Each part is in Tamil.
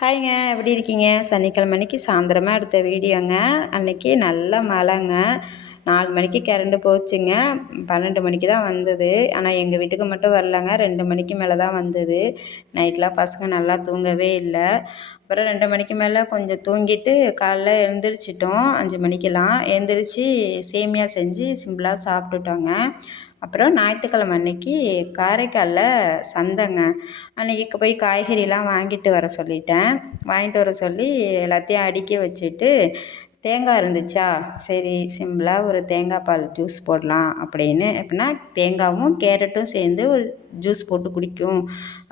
ஹாய்ங்க, எப்படி இருக்கீங்க? சனிக்கிழமை அன்னைக்கு சாயந்தரமா எடுத்த வீடியோங்க. அன்னைக்கு நல்ல மழைங்க. 4 மணிக்கு கரண்டு போச்சுங்க. 12 மணிக்கு தான் வந்தது. ஆனால் எங்கள் வீட்டுக்கு மட்டும் வரலங்க. 2 மணிக்கு மேலே தான் வந்தது. நைட்லாம் பசங்க நல்லா தூங்கவே இல்லை. அப்புறம் 2 மணிக்கு மேலே கொஞ்சம் தூங்கிட்டு காலைல எழுந்திரிச்சிட்டோம். 5 மணிக்கெல்லாம் எழுந்திரிச்சு சேமியா செஞ்சு சிம்பிளாக சாப்பிட்டுட்டோங்க. அப்புறம் ஞாயிற்றுக்கிழமை அன்னைக்கு காரைக்காலில் சந்தைங்க. அன்றைக்கி போய் காய்கறிலாம் வாங்கிட்டு வர சொல்லிட்டேன். வாங்கிட்டு வர சொல்லி எல்லாத்தையும் அடுக்கி வச்சுட்டு தேங்காய் இருந்துச்சா, சரி சிம்பிளாக ஒரு தேங்காய் பால் ஜூஸ் போடலாம் அப்படின்னு. எப்படின்னா தேங்காயும் கேரட்டும் சேர்ந்து ஒரு ஜூஸ் போட்டு குடிக்கும்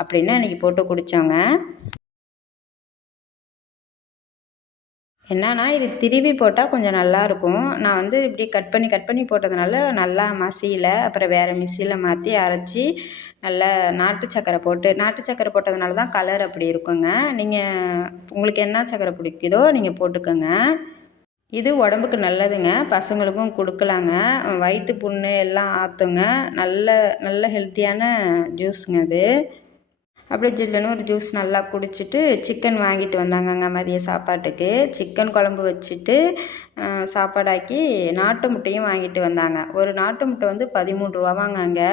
அப்படின்னு அன்றைக்கி போட்டு குடித்தோங்க. என்னன்னா இது திருவி போட்டால் கொஞ்சம் நல்லாயிருக்கும். நான் இப்படி கட் பண்ணி போட்டதுனால நல்லா மசியல. அப்புறம் வேறு மிக்ஸியில் மாற்றி அரைச்சி நல்லா நாட்டு சக்கரை போட்டதுனால தான் கலர் அப்படி இருக்குங்க. நீங்கள் உங்களுக்கு என்ன சக்கரை பிடிக்குதோ நீங்கள் போட்டுக்கோங்க. இது உடம்புக்கு நல்லதுங்க. பசங்களுக்கும் கொடுக்கலாங்க. வயிற்று புண்ணு எல்லாம் ஆற்றுங்க. நல்ல நல்ல ஹெல்த்தியான ஜூஸுங்க அது. அப்படியே ஜில்லுன்னு ஒரு ஜூஸ் நல்லா குடிச்சிட்டு சிக்கன் வாங்கிட்டு வந்தாங்கங்க மதிய சாப்பாட்டுக்கு. சிக்கன் குழம்பு வச்சுட்டு சாப்பாடாக்கி நாட்டு முட்டையும் வாங்கிட்டு வந்தாங்க. ஒரு நாட்டு முட்டை 13 ரூபாவாங்க அங்கே.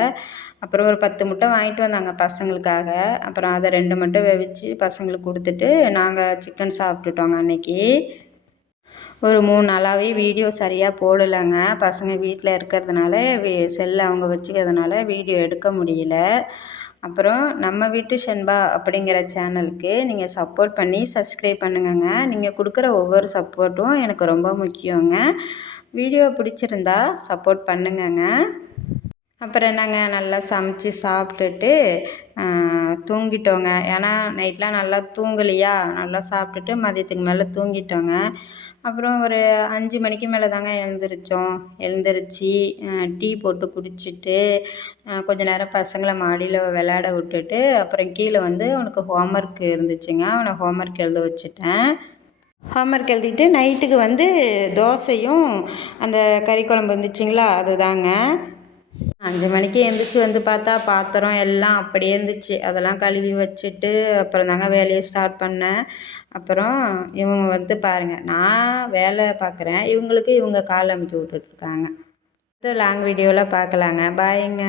அப்புறம் ஒரு 10 முட்டை வாங்கிட்டு வந்தாங்க பசங்களுக்காக. அப்புறம் அதை 2 முட்டை வேவிச்சு பசங்களுக்கு கொடுத்துட்டு நாங்கள் சிக்கன் சாப்பிட்டுட்டோங்க அன்றைக்கி. ஒரு 3 நாளாகவே வீடியோ சரியாக போடலைங்க. பசங்க வீட்டில் இருக்கிறதுனால செல்லை அவங்க வச்சுக்கிறதுனால வீடியோ எடுக்க முடியல. அப்புறம் நம்ம வீட்டு ஷென்பா அப்படிங்கிற சேனலுக்கு நீங்கள் சப்போர்ட் பண்ணி சப்ஸ்கிரைப் பண்ணுங்கங்க. நீங்கள் கொடுக்குற ஒவ்வொரு சப்போர்ட்டும் எனக்கு ரொம்ப முக்கியங்க. வீடியோ பிடிச்சிருந்தா சப்போர்ட் பண்ணுங்கங்க. அப்புறம் என்னங்க நல்லா சமைச்சு சாப்பிட்டுட்டு தூங்கிட்டோங்க. ஏன்னா நைட்லாம் நல்லா தூங்கலையா, நல்லா சாப்பிட்டுட்டு மதியத்துக்கு மேலே தூங்கிட்டோங்க. அப்புறம் ஒரு 5 மணிக்கு மேலே தாங்க எழுந்திரிச்சு டீ போட்டு குடிச்சிட்டு கொஞ்ச நேரம் பசங்களை மாடியில் விளையாட விட்டுட்டு அப்புறம் கீழே அவனுக்கு ஹோம்ஒர்க் இருந்துச்சுங்க. அவனை ஹோம்ஒர்க் எழுத வச்சுட்டேன். ஹோம்ஒர்க் எழுதிட்டு நைட்டுக்கு தோசையும் அந்த கறி குழம்பு இருந்துச்சுங்களா, அதுதாங்க. 5 மணிக்கு எழுந்திரிச்சு பார்த்தா பாத்திரம் எல்லாம் அப்படியே இருந்துச்சு. அதெல்லாம் கழுவி வச்சுட்டு அப்புறம் தாங்க வேலையை ஸ்டார்ட் பண்ணேன். அப்புறம் இவங்க பாருங்கள், நான் வேலை பார்க்குறேன், இவங்களுக்கு இவங்க கால் அமுக்கி விட்டுட்ருக்காங்க. லாங் வீடியோவில் பார்க்கலாங்க. பாய்ங்க.